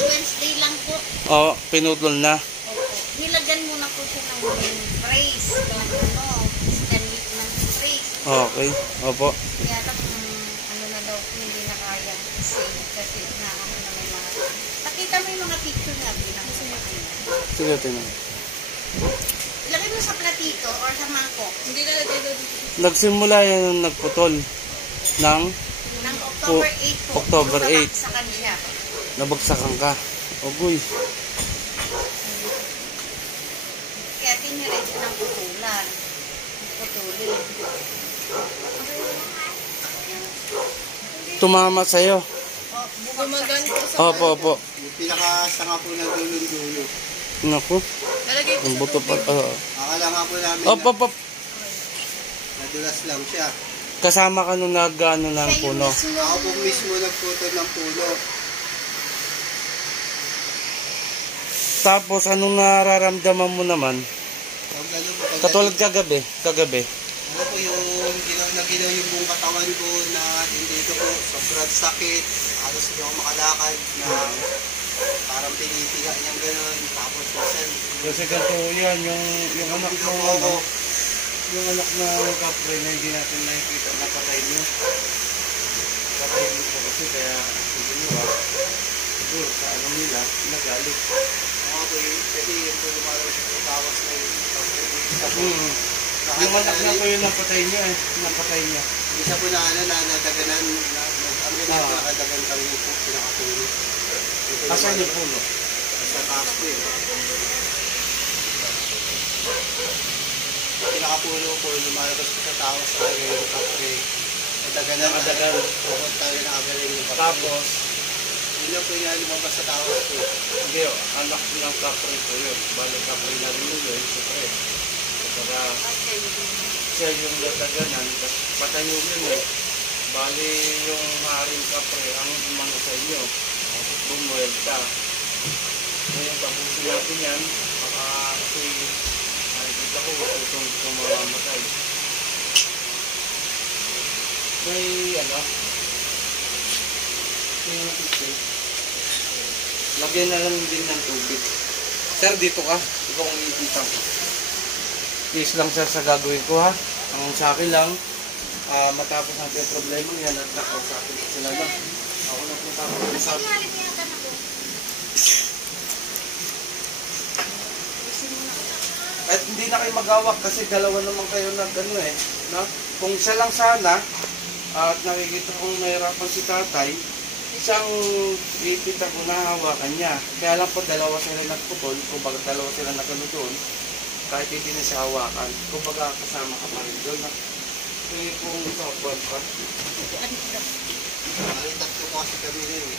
Wednesday lang po. Oh, pinutol na. Opo. Nilagyan muna po siya ng praise. Stanley ng praise. Okay. Opo. Kaya ano na daw po hindi na kaya kasi nakakano na may mga. Pakita mo yung mga picture nga bilang gusto niyo po. Sige, tingnan. Lagay mo sa platito or sa mangkok. Hindi na lagay doon. Nagsimula yan nung nagputol ng October 8 po. October 8. Sa kanya. Nabagsakan ka. Ogoy. Kaya tinirecho ng putulan. Putulin. Tumama sa'yo. Bumagan po sa Opo, opo. Yung pinakasanga po ng dulo-dulo. Naku. Ang buto pa. Akala nga po namin Opo. nadulas lang siya. Kasama ka nung nag-ano ng puno. Ako po mismo nagputol ng puno. Tapos, anong nararamdaman mo naman? Katulad kagabi. Ano po yung ginaw yung buong katawan ko na dito po, sobrang sakit. Halos hindi ako makalakad na parang pinipiga niyang gano'n. Tapos Kasi ganito yan, yung anak mo, yung anak na kapre na hindi natin nakikita na patay mo. Patay mo po kasi kaya hindi mo siguro sa ano nila, nagalit. kasi yun po lumalabas yung tawas na yun. Yung anak na po yun napatay niya napatay niya. Hindi siya po na nadaganan, ang ganyan po nakadagan kami po, pinakatulo. Asan yung puno? Sa taas po eh. Pinakapulo po, lumalabas po sa tawas sa yung kapre. Nadaganan, pupunta rin nakagaling yung kapre. Tapos, yun lang po yung lumabas sa tawas po. hindi anak ng kapre ko yun. Bali kapre na rin yun, siyempre. Saka, siya yung nadaganan, patayo yun eh. Bali yung haring kapre, ang umano sa inyo. Bumuelta. Ngayon, tapusin natin yan. Kasi, nakikita ko, itong mamamatay. May, lagyan na lang din ng tubig. Sir, dito ka. Ikaw ang iipitan ko. Please lang sir sa gagawin ko ha. Ang sa akin lang, matapos natin yung problema yan at nakausapin ko sila lang. Ako na po tapos. At hindi na kayo magawak kasi dalawa naman kayo nag-ano eh. No? Kung isa lang sana, at nakikita kong mahirapan si tatay, isang ipitan ko na hawakan niya. Kaya lang po dalawa sila nagputol, kung baga dalawa sila nagano doon, kahit hindi na siya hawakan, kung baga kasama ka pa rin doon. Kaya kung ito, buwan pa. Tatlo po kasi kami rin eh.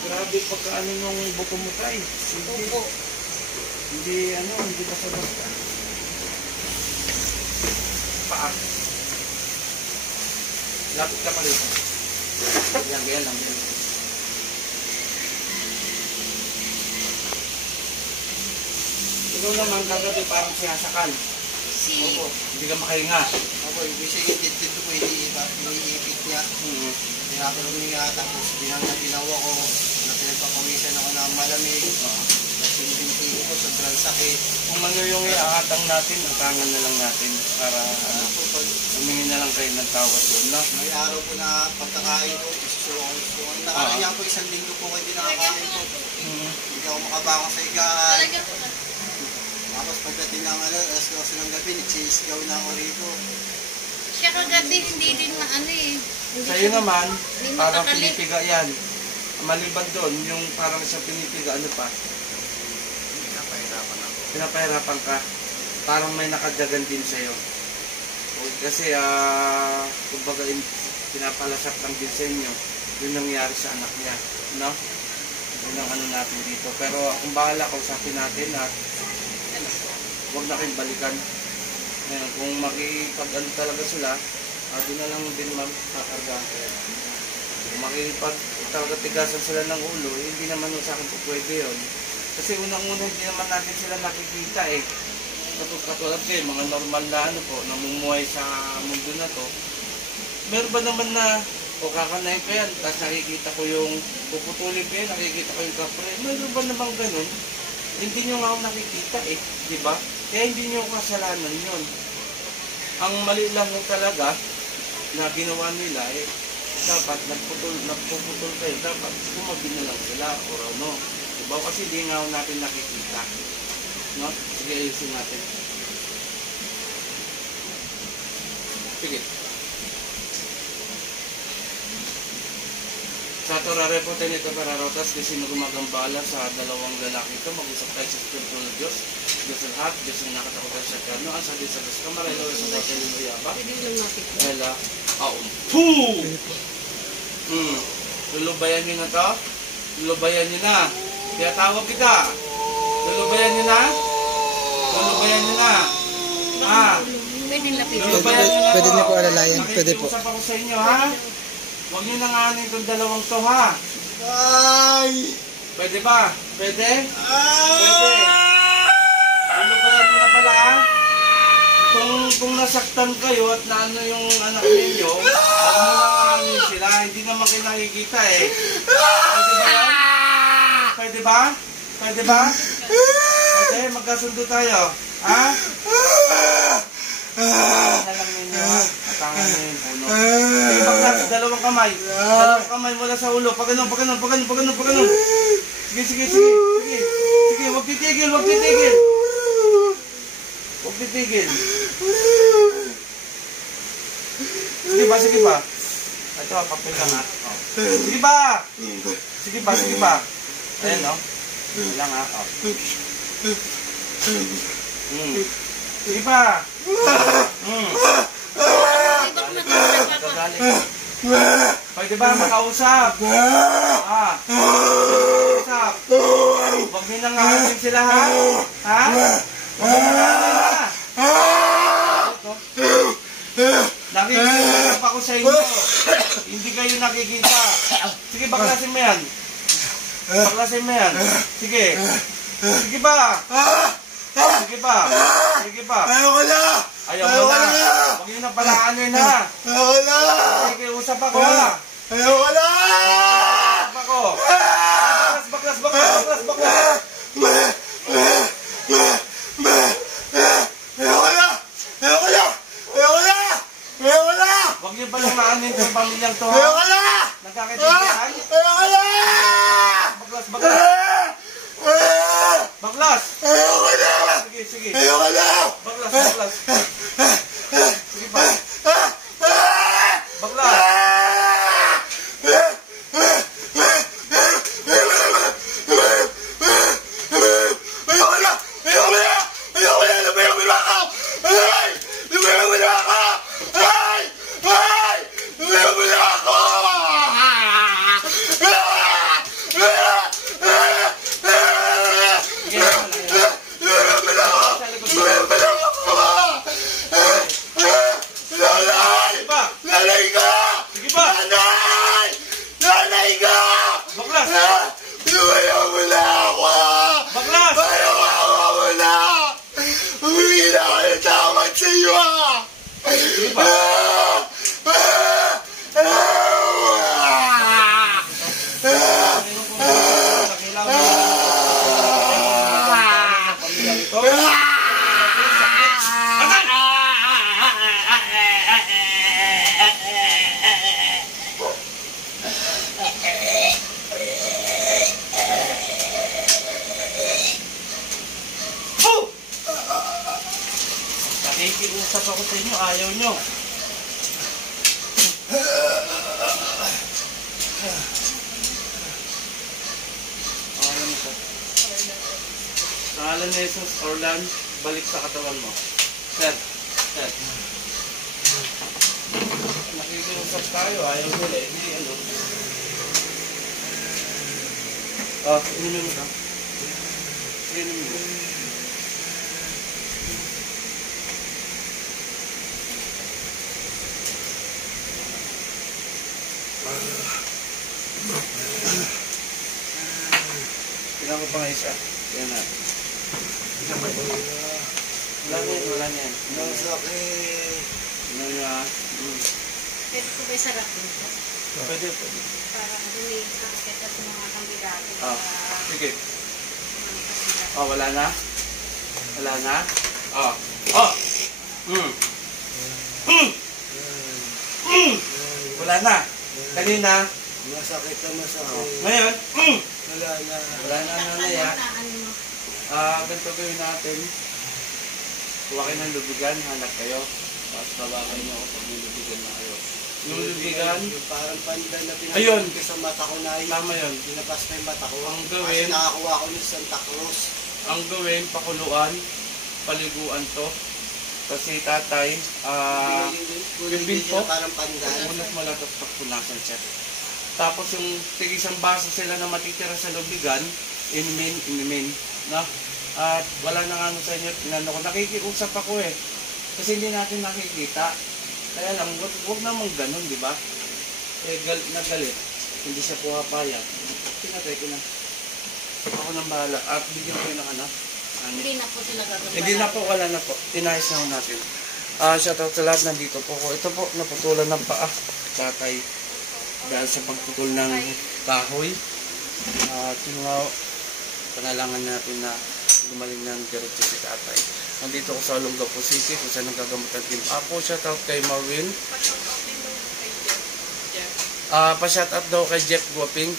Grabe pagkaano yung buko mo tayo. Hindi basta-basta. Paa. Lapit ka pa rin. Ganyan lang. Ikaw naman kagabi parang sinasakal. Opo, hindi ka makahinga. Opo, ibig sabihin dito po iniipit niya. Tinatulog niya, tapos binawa ko, na pinagpapawisan ako ng malamig. Kasi binti ko, sobrang sakit. Kung ano yung iaatang natin, atangan na lang natin para humingi na lang kayo ng tawad doon. No? May araw po na pagkakain ko, susukan. Nakaranya po isang linggo po kayo din nakakain ko. Hindi ako makabangon sa higaan. Tapos pagdating ng alas 12 ng gabi, nagsisigaw na ako rito. Siya kagabi, hindi din maano eh. Sa'yo naman, parang pinipiga yan. Maliban doon, yung parang siya pinipiga, ano pa? Pinapahirapan ako. Pinapahirapan ka. Parang may nakadagan din sa'yo. Kasi, kumbaga, pinapalasap lang din sa inyo. Yun nangyari sa anak niya. No? Yun ang ano natin dito. Pero kung bahala, kausapin natin at huwag na kayong balikan. Ngayon, kung makipag-ano talaga sila, Di na lang din ma'am, kakargahan ko. Kung makikipag-tigasan sila ng ulo, hindi naman sa akin po pwede yun. Kasi unang-una hindi naman natin sila nakikita eh. Katulad kayo, mga normal na ano po, namumuhay sa mundo na to. Meron ba naman na, o kakanayin ko yan, tapos nakikita ko yung puputulin ko yan, nakikita ko yung kapre. Meron ba naman ganun? Hindi nyo nga ako nakikita eh, di ba? Kaya hindi nyo kasalanan yun. Ang mali lang mo talaga na ginawa nila eh, dapat nagpuputol kayo, dapat kumagi na lang sila o ano. Diba? Kasi di nga natin nakikita. No? Sige, ayusin natin. Sige. Sa ito, rarepotin ito para rotas kasi sino gumagambala sa dalawang lalaki ito. Mag-usap tayo sa Espiritu ng Diyos. Diyos ang lahat, Diyos ang nakatakutan sa kano. Ang sabi sa Diyos kamara, ilo sa dati ng Luyaba. Ela, Poo! Lulubayan nyo na to? Lulubayan nyo na. Kaya tawag kita. Lulubayan nyo na? Lulubayan nyo na. Lulubayan nyo na. Pwede niyo po alalayan. Pwede po. Nakikiusap ako sa inyo, ha? Huwag nyo nanganin itong dalawang to, ha? Pwede ba? Pwede? Pwede. Lulubayan nyo na pala, ha? Kung nasaktan kayo at naano yung anak ninyo, huwag mo nanganin sila. Hindi naman kayo nakikita, eh. Pwede ba yan? Pwede ba? Pwede ba? Pwede? Magkasundo tayo. Ha? Na lang ninyo, ha? Atangan nyo yung puno. Sige, baklas. Dalawang kamay. Dalawang kamay mula sa ulo. Pagano. Sige. Sige, huwag titigil. Huwag titigil. Sige ba? Ito, papel lang, ha? Sige ba? Ayan, no? Sige lang, ha? Sige pa! Pwede ba makausap? Makausap. Huwag mo nang ngahasin sila, ha? Ha? Huwag mo nang ngahasin, ha? Nakikita ako sa inyo. Hindi kayo nakikita. Sige, baklasin mo yan. Sige. Sige ba? Ayaw mo na. Huwag nyo na palaan yun, ha? Sige, usap ako, ha? Usap ako. Baklas. Huwag nyo palang maanin sa pamilyang to, ha? Nagkakitigilan? Baklas! Sige. Baklas. Sige pa. Baklas! Nakikiusap ako sa inyo, ayaw nyo. Sa ngalan ni Jesus, Orlan, balik sa katawan mo. Sir. Nakikiusap tayo, ayaw nila. Hindi, ano. Inumin mo ka. Inumin mo. pa nga isa. Yan na. Isa pa ito. Wala na yan, wala na yan. Masakit. Ano yan? Pwede ko ba sarap dito? Pwede, pwede. Para hindi sakit at mga kandidato. Ah, sige. Oh, wala na? Wala na? Oh. Oh! Hmm. Hmm. Wala na. Kanina. Masakit na Oh. masakit. Ngayon. Hmm. Wala na. Wala na, nanay ah. Ganito gawin natin. Kuha kayo ng lubigan, hanap kayo. Tapos babakay niyo ako pag may lubigan na kayo. Yung lubigan, Yung parang pandan na Ayun. pinapasok ko sa mata ko na yun. tama yun. Pinapas na yung mata ko. Ang Kasi gawin, nakakuha ko ni Santa Cruz. ang gawin, pakuluan, paliguan to. Kasi tatay, Yung binpo? parang pandan. ulat mo lang tapos pagpunasan siya. Tapos yung tigisang baso sila na matitira sa lubigan, inumin, no? At wala na nga sa inyo, tinanong ko, nakikiusap ako eh. Kasi hindi natin nakikita. Kaya lang, huwag naman ganun, di ba? Eh, nagalit. Hindi siya pumapayag. Pinatay ko na. Ako nang bahala. At bigyan ko yun ng ano. Hindi na po sila gagawin. Hindi na po, wala na po. Inayos na ho natin. Shoutout sa lahat, nandito po ko. Ito po, naputulan ng paa. Tatay. Dahil sa pagputol ng kahoy. At yung nga, panalangan natin na gumaling ng diretso si tatay. Nandito ko sa Olongapo City, kung saan nagagamutan Team Apo. Shoutout kay Marvin. Pa-shoutout daw kay Jeff Guaping.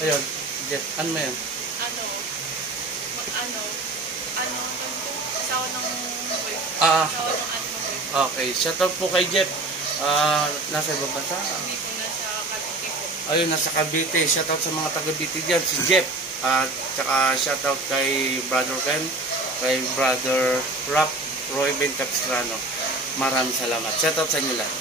Ayun, Jeff, ano mo yan? Asawa ng boy. Ah, Asawa ng ano ng boy. okay. Shoutout po kay Jeff. Nasa ibang bansa. Hindi po nasa Cavite po. Ayun, nasa Cavite. Shoutout sa mga taga-Cavite dyan, si Jeff. At saka shoutout kay Brother Ken, kay Brother Rap, Roy Ben Capistrano. Maraming salamat. Shoutout sa inyo lahat.